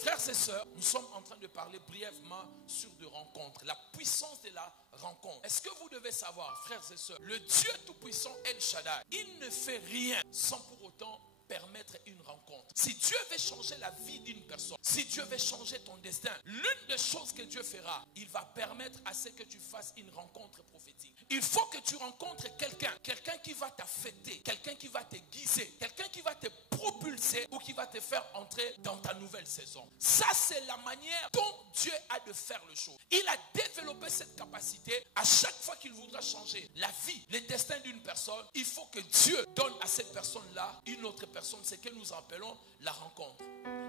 Frères et sœurs, nous sommes en train de parler brièvement sur de rencontres, la puissance de la rencontre. Est-ce que vous devez savoir, frères et sœurs, le Dieu Tout-Puissant El Shaddai, il ne fait rien sans pour autant permettre une rencontre. Si Dieu veut changer la vie d'une personne, si Dieu veut changer ton destin, l'une des choses que Dieu fera, il va permettre à ce que tu fasses une rencontre prophétique. Il faut que tu rencontres quelqu'un qui va t'affecter, quelqu'un qui va te guider, quelqu'un qui va te propulser ou qui va te faire entrer dans ta nouvelle saison. Ça, c'est la manière dont Dieu a de faire le show. Il a développé cette capacité. À chaque fois qu'il voudra changer la vie, le destin d'une personne, il faut que Dieu donne à cette personne-là une autre personne. C'est ce que nous appelons la rencontre.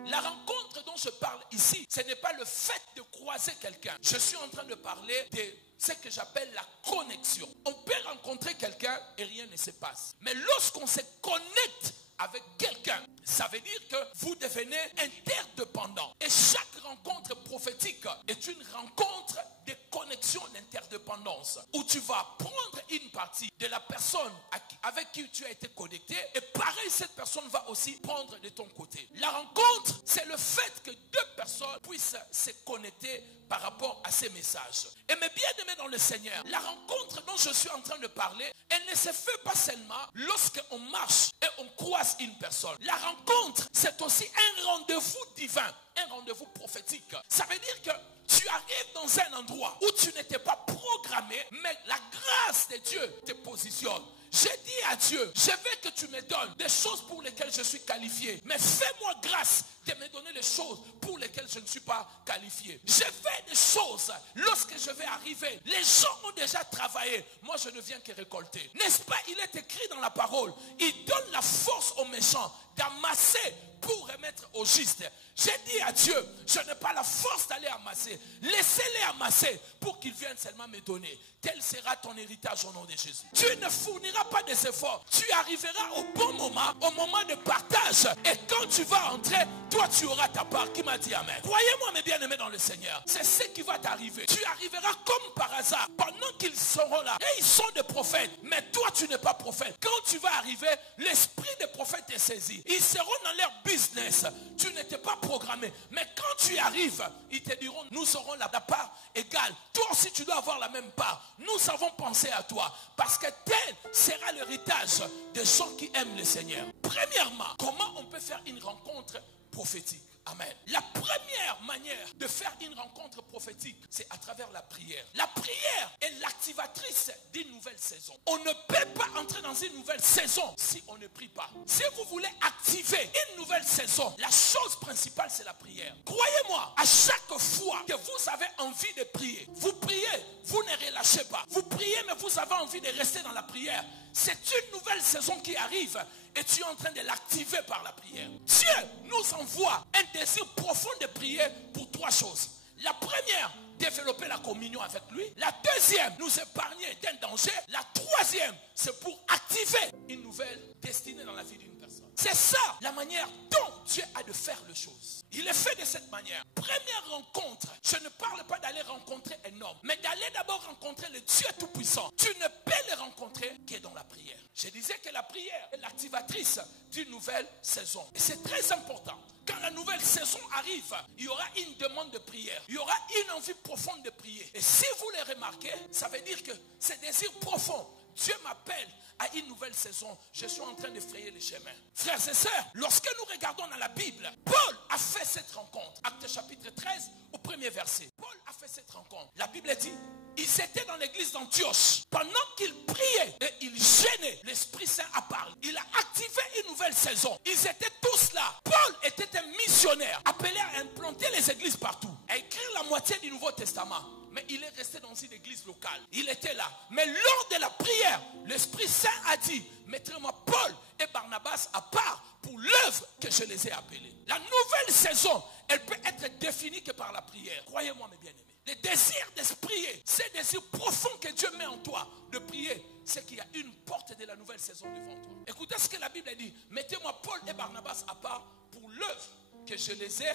La rencontre dont je parle ici, ce n'est pas le fait de croiser quelqu'un. Je suis en train de parler de ce que j'appelle la connexion. On peut rencontrer quelqu'un et rien ne se passe. Mais lorsqu'on se connecte avec quelqu'un, ça veut dire que vous devenez interdépendants. Et chaque rencontre prophétique est une rencontre de connexion d'interdépendance où tu vas prendre une partie de la personne avec qui tu as été connecté et pareil, cette personne va aussi prendre de ton côté. La rencontre, c'est le fait que deux personnes puissent se connecter par rapport à ces messages. Et mes bien-aimés dans le Seigneur, la rencontre dont je suis en train de parler, elle ne se fait pas seulement lorsqu'on marche et on croise une personne. La rencontre, c'est aussi un rendez-vous divin, un rendez-vous prophétique. Ça veut dire que tu arrives dans un endroit où tu n'étais pas programmé, mais la grâce de Dieu te positionne. J'ai dit à Dieu, je veux que tu me donnes des choses pour lesquelles je suis qualifié. Mais fais-moi grâce de me donner les choses pour lesquelles je ne suis pas qualifié. Je fais des choses lorsque je vais arriver. Les gens ont déjà travaillé. Moi, je ne viens que récolter. N'est-ce pas? Il est écrit dans la parole. Il donne la force aux méchants d'amasser pour remettre au juste. J'ai dit à Dieu, je n'ai pas la force d'aller amasser. Laissez-les amasser pour qu'ils viennent seulement me donner. Tel sera ton héritage au nom de Jésus. Tu ne fourniras pas des efforts. Tu arriveras au bon moment, au moment de partage. Et quand tu vas entrer, toi tu auras ta part. Qui m'a dit amen? Croyez-moi mes bien-aimés dans le Seigneur, c'est ce qui va t'arriver. Tu arriveras comme par hasard. Pendant qu'ils seront là, et ils sont des prophètes. Mais toi tu n'es pas prophète. Quand tu vas arriver, l'esprit des prophètes est saisi. Ils seront dans leur business. Tu n'étais pas programmé. Mais quand tu arrives, ils te diront, nous aurons la part égale. Toi aussi tu dois avoir la même part. Nous avons pensé à toi. Parce que tel sera l'héritage des gens qui aiment le Seigneur. Premièrement, comment on peut faire une rencontre prophétique? Amen. La première manière de faire une rencontre prophétique, c'est à travers la prière. La prière est l'activatrice d'une nouvelle saison. On ne peut pas entrer dans une nouvelle saison si on ne prie pas. Si vous voulez activer une nouvelle saison, la chose principale, c'est la prière. Croyez-moi, à chaque fois que vous avez envie de prier, vous priez, vous ne relâchez pas. Vous priez, mais vous avez envie de rester dans la prière. C'est une nouvelle saison qui arrive et tu es en train de l'activer par la prière. Dieu nous envoie un désir profond de prier pour trois choses. La première, développer la communion avec lui. La deuxième, nous épargner d'un danger. La troisième, c'est pour activer une nouvelle destinée dans la vie d'une personne. C'est ça la manière dont Dieu a de faire les choses. Il est fait de cette manière. Première rencontre, je ne parle pas d'aller rencontrer un homme, mais d'aller d'abord rencontrer le Dieu Tout-Puissant. Tu ne peux le rencontrer que dans la prière. Je disais que la prière est l'activatrice d'une nouvelle saison. Et c'est très important. Quand la nouvelle saison arrive, il y aura une demande de prière. Il y aura une envie profonde de prier. Et si vous le remarquez, ça veut dire que ce désir profond, Dieu m'appelle à une nouvelle saison. Je suis en train de frayer les chemins. Frères et sœurs, lorsque nous regardons dans la Bible, Paul a fait cette rencontre. Actes chapitre 13, au premier verset. Paul a fait cette rencontre. La Bible dit, ils étaient dans l'église d'Antioche. Pendant qu'ils priaient et ils gênaient, l'Esprit Saint a parlé. Il a activé une nouvelle saison. Ils étaient tous là. Paul était un missionnaire appelé à implanter les églises partout, à écrire la moitié du Nouveau Testament. Mais il est resté dans une église locale. Il était là. Mais lors de la prière, l'Esprit Saint a dit, mettez-moi Paul et Barnabas à part pour l'œuvre que je les ai appelés. La nouvelle saison, elle peut être définie que par la prière. Croyez-moi mes bien-aimés. Le désir de prier, c'est le désir profond que Dieu met en toi de prier, c'est qu'il y a une porte de la nouvelle saison devant toi. Écoutez ce que la Bible dit. Mettez-moi Paul et Barnabas à part pour l'œuvre que je les ai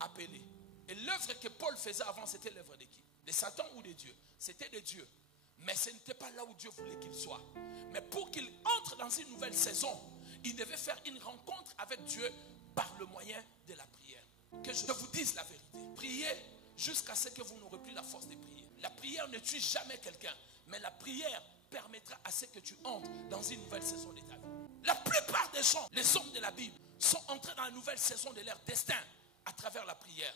appelés. Et l'œuvre que Paul faisait avant, c'était l'œuvre de qui? De Satan ou de Dieu? C'était de Dieu. Mais ce n'était pas là où Dieu voulait qu'il soit. Mais pour qu'il entre dans une nouvelle saison, il devait faire une rencontre avec Dieu par le moyen de la prière. que je vous dise la vérité. Priez jusqu'à ce que vous n'aurez plus la force de prier. La prière ne tue jamais quelqu'un, mais la prière permettra à ce que tu entres dans une nouvelle saison de ta vie. La plupart des gens, les hommes de la Bible, sont entrés dans la nouvelle saison de leur destin à travers la prière.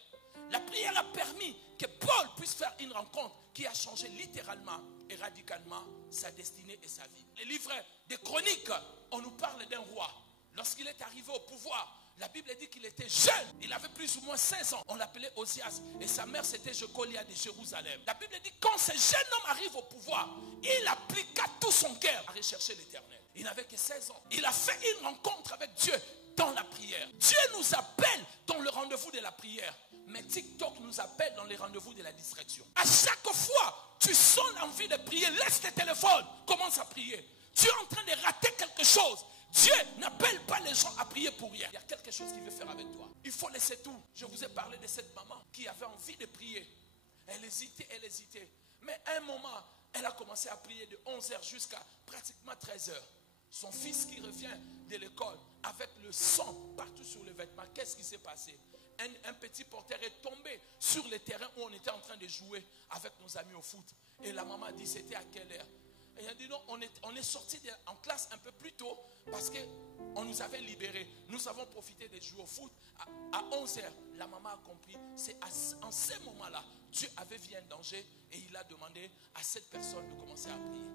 La prière a permis que Paul puisse faire une rencontre qui a changé littéralement et radicalement sa destinée et sa vie. Les livres des Chroniques, on nous parle d'un roi. Lorsqu'il est arrivé au pouvoir, la Bible dit qu'il était jeune. Il avait plus ou moins 16 ans. On l'appelait Osias. Et sa mère, c'était Jecolia de Jérusalem. La Bible dit que quand ce jeune homme arrive au pouvoir, il appliqua tout son cœur à rechercher l'Éternel. Il n'avait que 16 ans. Il a fait une rencontre avec Dieu dans la prière. Dieu nous appelle dans le rendez-vous de la prière. Mais TikTok nous appelle dans les rendez-vous de la distraction. À chaque fois, tu sens l'envie de prier. Laisse tes téléphones. Commence à prier. Tu es en train de rater quelque chose. Dieu n'appelle pas les gens à prier pour rien. Il y a quelque chose qu'il veut faire avec toi. Il faut laisser tout. Je vous ai parlé de cette maman qui avait envie de prier. Elle hésitait. Mais à un moment, elle a commencé à prier de 11h jusqu'à pratiquement 13h. Son fils qui revient de l'école avec le sang partout sur les vêtements. Qu'est-ce qui s'est passé? Un petit porteur est tombé sur le terrain où on était en train de jouer avec nos amis au foot. Et la maman a dit, c'était à quelle heure? Et elle a dit non, on est sorti en classe un peu plus tôt parce qu'on nous avait libérés. Nous avons profité de jouer au foot à 11h. La maman a compris, c'est en ce moment-là, Dieu avait vu un danger et il a demandé à cette personne de commencer à prier.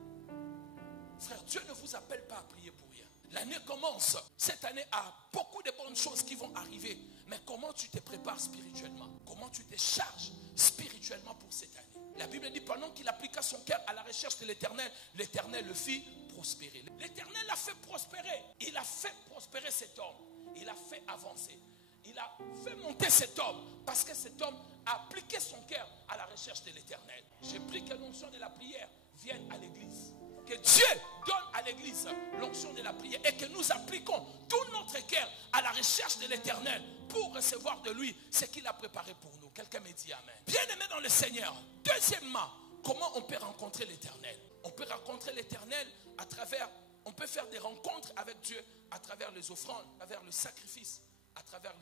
Frère, Dieu ne vous appelle pas à prier pour rien. L'année commence. Cette année a beaucoup de bonnes choses qui vont arriver. Mais comment tu te prépares spirituellement? Comment tu te charges spirituellement pour cette année? La Bible dit pendant qu'il appliqua son cœur à la recherche de l'Éternel, l'Éternel le fit prospérer. L'Éternel l'a fait prospérer. Il a fait prospérer cet homme. Il a fait avancer. Il a fait monter cet homme parce que cet homme a appliqué son cœur à la recherche de l'Éternel. J'ai pris que l'onction de la prière vienne à l'église. Que Dieu donne à l'église l'onction de la prière et que nous appliquons tout notre cœur à la recherche de l'Éternel pour recevoir de lui ce qu'il a préparé pour nous. Quelqu'un me dit amen. Bien-aimé dans le Seigneur. Deuxièmement, comment on peut rencontrer l'Éternel? On peut rencontrer l'Éternel à travers, on peut faire des rencontres avec Dieu à travers les offrandes, à travers le sacrifice, à travers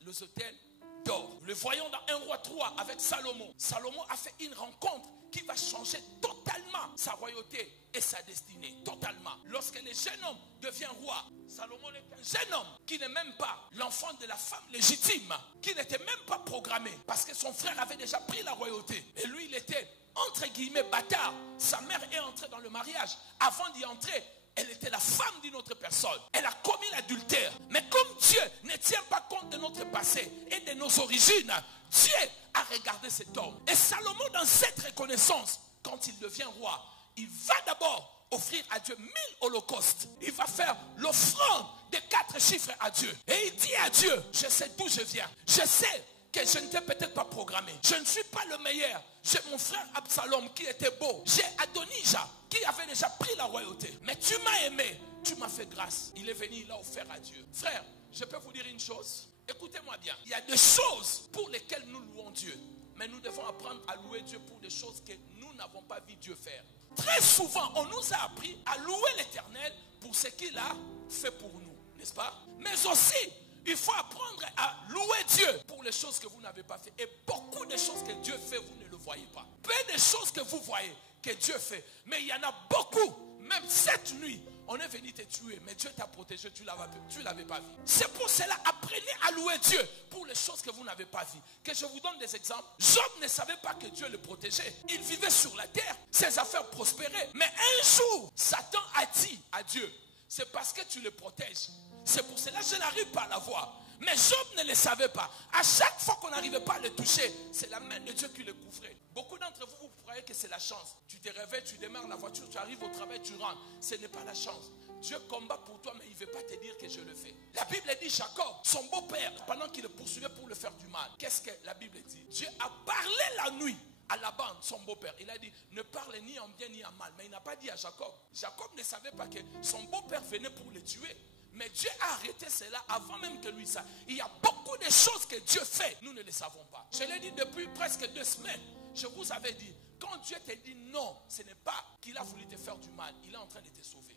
les autels d'or. Le voyons dans 1 Roi 3 avec Salomon. Salomon a fait une rencontre qui va changer totalement sa royauté et sa destinée. Totalement. Lorsque le jeune homme devient roi, Salomon est un jeune homme qui n'est même pas l'enfant de la femme légitime, qui n'était même pas programmé parce que son frère avait déjà pris la royauté. Et lui, il était entre guillemets bâtard. Sa mère est entrée dans le mariage. Avant d'y entrer, elle était la femme d'une autre personne. Elle a commis l'adultère. Mais comme Dieu ne tient pas compte de notre passé et de nos origines, Dieu a regardé cet homme. Et Salomon, dans cette reconnaissance, quand il devient roi, il va d'abord offrir à Dieu 1000 holocaustes. Il va faire l'offrande de 4 chiffres à Dieu. Et il dit à Dieu, je sais d'où je viens. Je sais que je ne t'ai peut-être pas programmé. Je ne suis pas le meilleur. J'ai mon frère Absalom qui était beau. J'ai Adonijah qui avait déjà pris la royauté. Mais tu m'as aimé. Tu m'as fait grâce. Il est venu, il a offert à Dieu. Frère, je peux vous dire une chose. Écoutez-moi bien. Il y a des choses pour lesquelles nous louons Dieu. Mais nous devons apprendre à louer Dieu pour des choses que nous n'avons pas vu Dieu faire. Très souvent, on nous a appris à louer l'Éternel pour ce qu'il a fait pour nous. N'est-ce pas? Mais aussi, il faut apprendre à louer Dieu pour les choses que vous n'avez pas fait. Et beaucoup de choses que Dieu fait, vous ne le voyez pas. Peu de choses que vous voyez que Dieu fait. Mais il y en a beaucoup. Même cette nuit, on est venu te tuer. Mais Dieu t'a protégé, tu ne l'avais pas vu. C'est pour cela, apprenez à louer Dieu pour les choses que vous n'avez pas vues. Que je vous donne des exemples. Job ne savait pas que Dieu le protégeait. Il vivait sur la terre. Ses affaires prospéraient. Mais un jour, Satan a dit à Dieu, c'est parce que tu le protèges. C'est pour cela que je n'arrive pas à la voir. Mais Job ne le savait pas. À chaque fois qu'on n'arrivait pas à le toucher, c'est la main de Dieu qui le couvrait. Beaucoup d'entre vous, vous croyez que c'est la chance. Tu te réveilles, tu démarres la voiture, tu arrives au travail, tu rentres. Ce n'est pas la chance. Dieu combat pour toi, mais il ne veut pas te dire que je le fais. La Bible dit Jacob, son beau-père, pendant qu'il le poursuivait pour le faire du mal. Qu'est-ce que la Bible dit? Dieu a parlé la nuit à Laban, son beau-père. Il a dit, ne parle ni en bien ni en mal. Mais il n'a pas dit à Jacob. Jacob ne savait pas que son beau-père venait pour le tuer. Mais Dieu a arrêté cela avant même que lui sache. Il y a beaucoup de choses que Dieu fait, nous ne les savons pas. Je l'ai dit depuis presque 2 semaines. Je vous avais dit, quand Dieu te dit non, ce n'est pas qu'il a voulu te faire du mal. Il est en train de te sauver.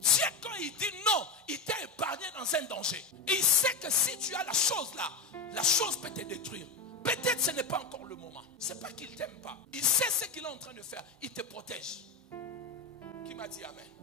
Dieu, quand il dit non, il t'a épargné dans un danger. Et il sait que si tu as la chose là, la chose peut te détruire. Peut-être ce n'est pas encore le moment. Ce n'est pas qu'il ne t'aime pas. Il sait ce qu'il est en train de faire. Il te protège. Qui m'a dit amen?